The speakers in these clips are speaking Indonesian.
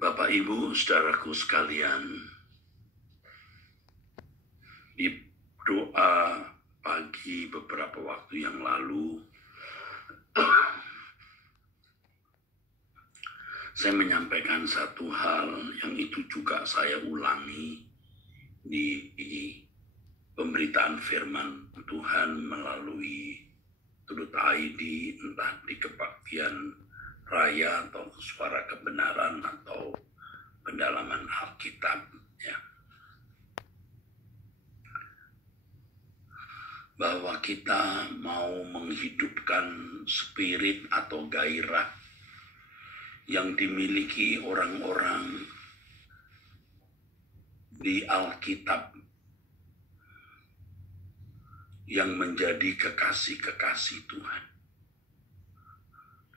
Bapak Ibu, saudaraku sekalian, di doa pagi beberapa waktu yang lalu, saya menyampaikan satu hal yang itu juga saya ulangi di pemberitaan firman Tuhan melalui Turut ID, entah di kebaktian raya atau suara kebenaran atau pendalaman Alkitab, ya. Bahwa kita mau menghidupkan spirit atau gairah yang dimiliki orang-orang di Alkitab yang menjadi kekasih-kekasih Tuhan.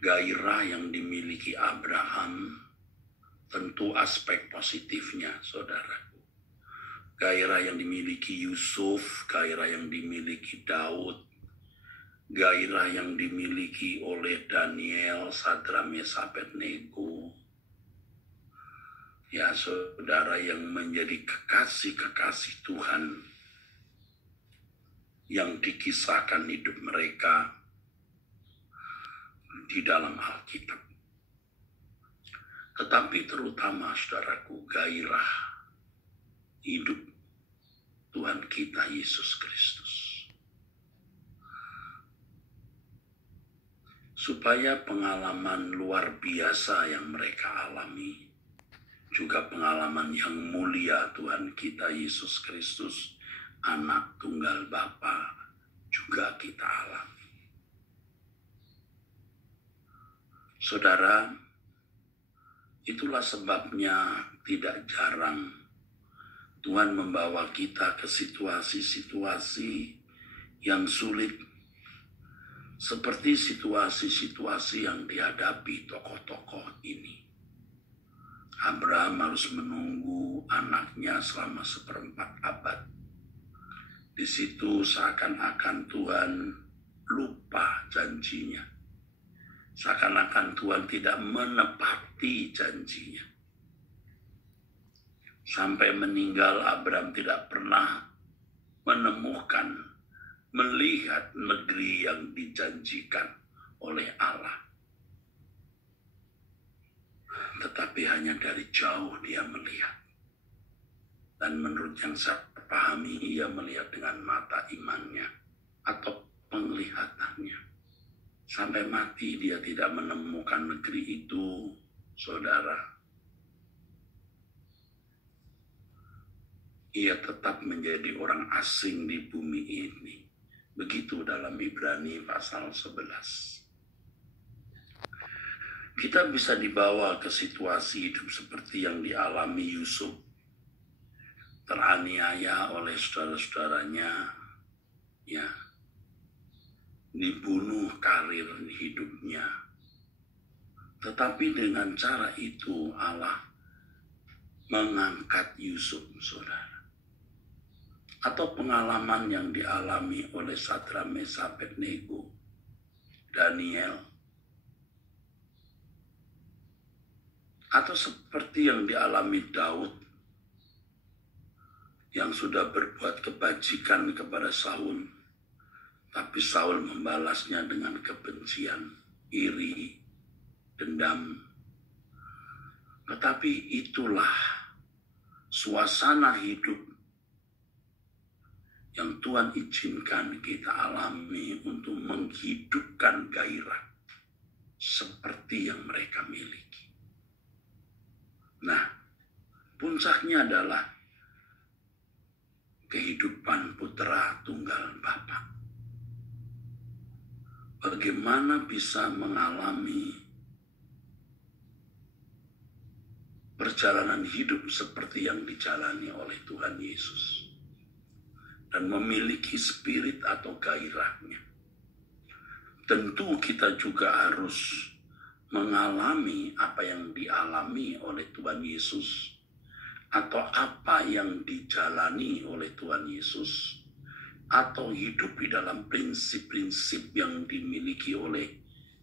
Gairah yang dimiliki Abraham tentu aspek positifnya, saudaraku. Gairah yang dimiliki Yusuf, gairah yang dimiliki Daud, gairah yang dimiliki oleh Daniel, Sadrak, Mesak, Abednego. Ya saudara, yang menjadi kekasih-kekasih Tuhan yang dikisahkan hidup mereka di dalam Alkitab. Tetapi terutama saudaraku, gairah hidup Tuhan kita Yesus Kristus. Supaya pengalaman luar biasa yang mereka alami, juga pengalaman yang mulia Tuhan kita Yesus Kristus, Anak Tunggal Bapa, juga kita alami. Saudara, itulah sebabnya tidak jarang Tuhan membawa kita ke situasi-situasi yang sulit, seperti situasi-situasi yang dihadapi tokoh-tokoh ini. Abraham harus menunggu anaknya selama 1/4 abad. Di situ seakan-akan Tuhan lupa janjinya. Seakan-akan Tuhan tidak menepati janjinya. Sampai meninggal, Abraham tidak pernah menemukan, melihat negeri yang dijanjikan oleh Allah. Tetapi hanya dari jauh dia melihat. Dan menurut yang saya pahami, ia melihat dengan mata imannya atau penglihatannya. Sampai mati dia tidak menemukan negeri itu, saudara. Ia tetap menjadi orang asing di bumi ini. Begitu dalam Ibrani pasal 11. Kita bisa dibawa ke situasi hidup seperti yang dialami Yusuf. Teraniaya oleh saudara-saudaranya, ya, dibunuh karir hidupnya. Tetapi dengan cara itu Allah mengangkat Yusuf, saudara. Atau pengalaman yang dialami oleh Sadrak, Mesak, Abednego, Daniel. Atau seperti yang dialami Daud, yang sudah berbuat kebajikan kepada Saul, tapi Saul membalasnya dengan kebencian, iri, dendam. Tetapi itulah suasana hidup yang Tuhan izinkan kita alami untuk menghidupkan gairah seperti yang mereka miliki. Nah, puncaknya adalah kehidupan putra tunggal Bapa. Bagaimana bisa mengalami perjalanan hidup seperti yang dijalani oleh Tuhan Yesus dan memiliki spirit atau gairahnya. Tentu kita juga harus mengalami apa yang dialami oleh Tuhan Yesus atau apa yang dijalani oleh Tuhan Yesus, atau hidup di dalam prinsip-prinsip yang dimiliki oleh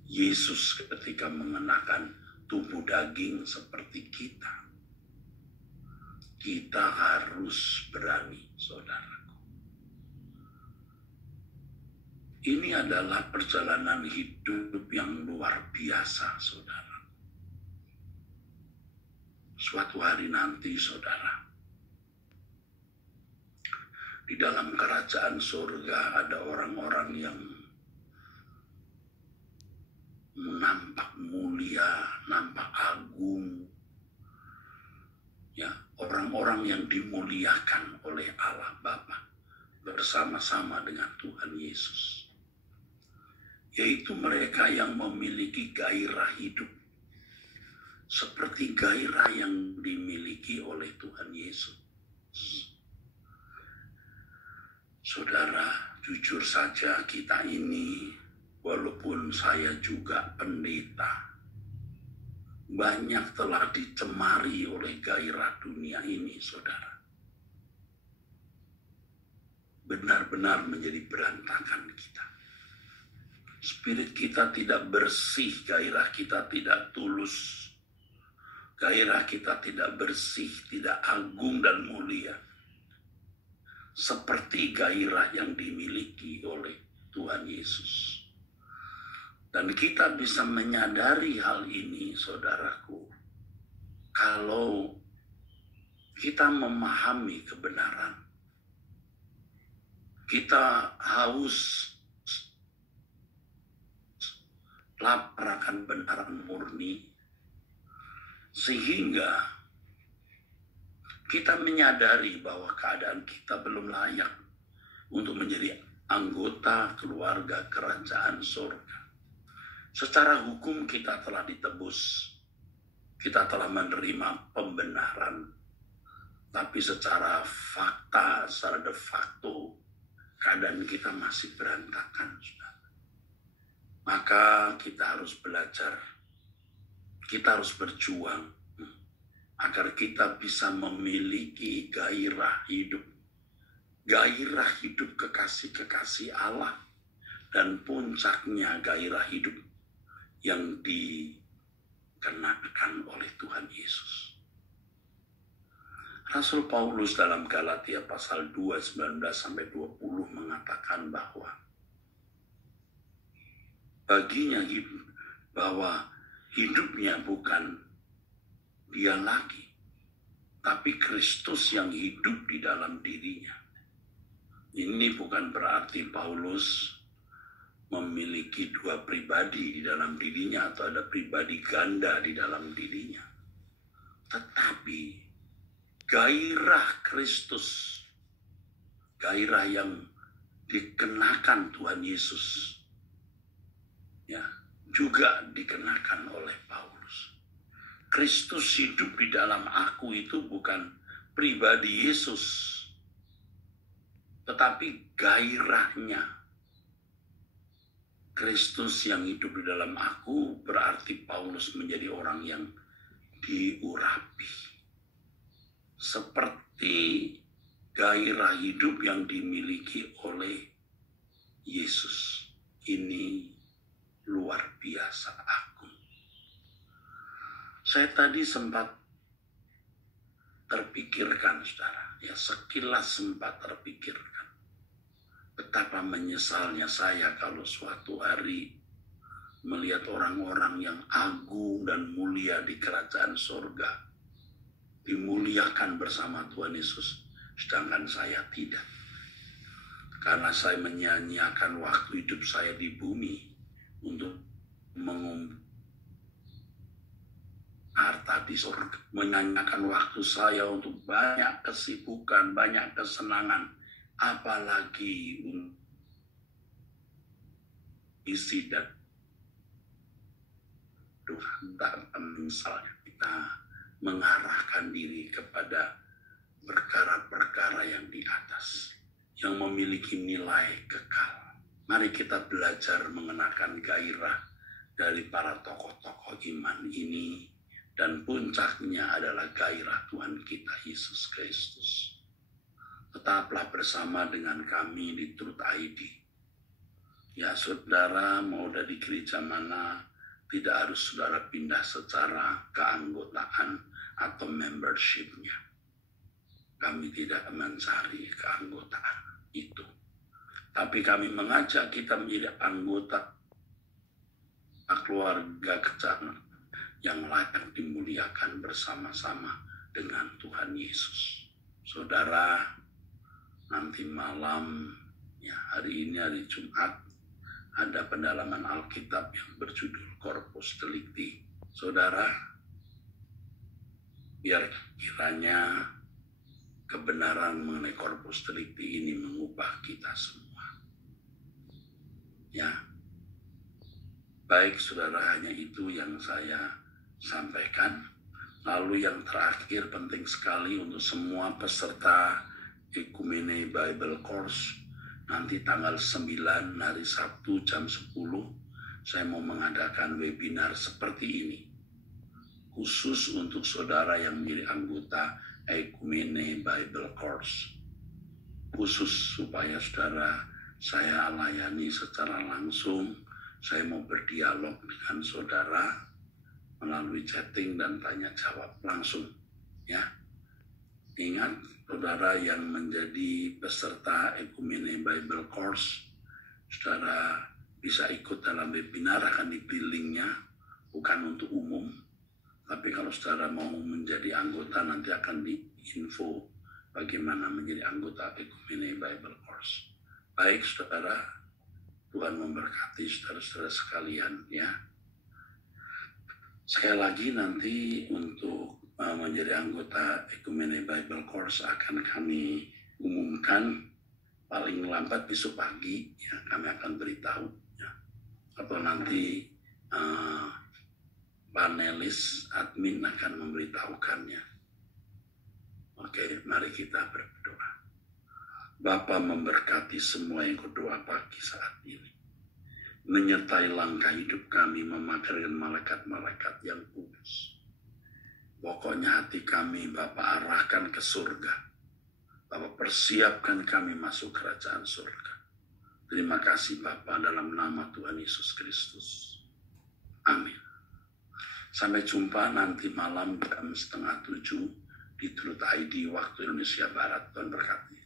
Yesus ketika mengenakan tubuh daging seperti kita. Kita harus berani, saudaraku. Ini adalah perjalanan hidup yang luar biasa, saudara. Suatu hari nanti, saudara, di dalam kerajaan surga ada orang-orang yang nampak mulia, nampak agung. Ya, orang-orang yang dimuliakan oleh Allah Bapa bersama-sama dengan Tuhan Yesus. Yaitu mereka yang memiliki gairah hidup seperti gairah yang dimiliki oleh Tuhan Yesus. Saudara, jujur saja kita ini, walaupun saya juga pendeta, banyak telah dicemari oleh gairah dunia ini, saudara. Benar-benar menjadi berantakan kita. Spirit kita tidak bersih, gairah kita tidak tulus. Gairah kita tidak bersih, tidak agung dan mulia. Seperti gairah yang dimiliki oleh Tuhan Yesus. Dan kita bisa menyadari hal ini, saudaraku, kalau kita memahami kebenaran. Kita haus lapar akan kebenaran murni, sehingga kita menyadari bahwa keadaan kita belum layak untuk menjadi anggota keluarga kerajaan surga. Secara hukum kita telah ditebus, kita telah menerima pembenaran, tapi secara fakta, secara de facto, keadaan kita masih berantakan. Maka kita harus belajar, kita harus berjuang agar kita bisa memiliki gairah hidup kekasih-kekasih Allah, dan puncaknya gairah hidup yang dikenakan oleh Tuhan Yesus. Rasul Paulus dalam Galatia pasal 2, 19-20 mengatakan bahwa baginya bahwa hidupnya bukan dia lagi, tapi Kristus yang hidup di dalam dirinya. Ini bukan berarti Paulus memiliki dua pribadi di dalam dirinya atau ada pribadi ganda di dalam dirinya. Tetapi gairah Kristus, gairah yang dikenakan Tuhan Yesus, ya, juga dikenakan oleh Paulus. Kristus hidup di dalam aku itu bukan pribadi Yesus, tetapi gairahnya. Kristus yang hidup di dalam aku berarti Paulus menjadi orang yang diurapi. Seperti gairah hidup yang dimiliki oleh Yesus. Ini luar biasa agung. Saya tadi sempat terpikirkan, saudara, ya sekilas sempat terpikirkan betapa menyesalnya saya kalau suatu hari melihat orang-orang yang agung dan mulia di kerajaan surga dimuliakan bersama Tuhan Yesus, sedangkan saya tidak. Karena saya menyanyiakan waktu hidup saya di bumi untuk mengumpulkan harta di surga, menyanyiakan waktu saya untuk banyak kesibukan, banyak kesenangan, apalagi isi dan Tuhan. Misalnya kita mengarahkan diri kepada perkara-perkara yang di atas, yang memiliki nilai kekal. Mari kita belajar mengenakan gairah dari para tokoh-tokoh iman ini, dan puncaknya adalah gairah Tuhan kita Yesus Kristus. Tetaplah bersama dengan kami di Truth ID. Ya saudara, mau dari gereja mana, Tidak harus saudara pindah secara keanggotaan atau membership-nya. Kami tidak mencari keanggotaan itu. Tapi kami mengajak kita menjadi anggota keluarga kecil yang layak dimuliakan bersama-sama dengan Tuhan Yesus. Saudara, nanti malam, ya hari ini hari Jumat, ada pendalaman Alkitab yang berjudul Corpus Delicti. Saudara, biar kiranya kebenaran mengenai Corpus Delicti ini mengubah kita semua. Ya, baik saudara, hanya itu yang saya sampaikan. Lalu yang terakhir penting sekali untuk semua peserta Ekumene Bible Course. Nanti tanggal 9 hari Sabtu jam 10 saya mau mengadakan webinar seperti ini. Khusus untuk saudara yang menjadi anggota Ekumene Bible Course. Khusus supaya saudara saya layani secara langsung. Saya mau berdialog dengan saudara melalui chatting dan tanya jawab langsung. Ya, ingat saudara yang menjadi peserta Ekumene Bible Course, saudara bisa ikut dalam webinar, akan dipilih linknya, bukan untuk umum. Tapi kalau saudara mau menjadi anggota, nanti akan diinfo bagaimana menjadi anggota Ekumene Bible Course. Baik saudara, Tuhan memberkati saudara-saudara sekalian ya. Sekali lagi nanti untuk menjadi anggota Ekumene Bible Course akan kami umumkan paling lambat besok pagi ya, kami akan beritahu ya. Atau nanti panelis admin akan memberitahukannya. Oke, mari kita berdoa. Bapa memberkati semua yang berdoa pagi saat ini. Menyertai langkah hidup kami, memakai malaikat-malaikat yang kudus. Pokoknya hati kami Bapa arahkan ke surga. Bapa persiapkan kami masuk kerajaan surga. Terima kasih Bapa dalam nama Tuhan Yesus Kristus. Amin. Sampai jumpa nanti malam jam 6:30 di Truth ID waktu Indonesia Barat. Tuhan berkati.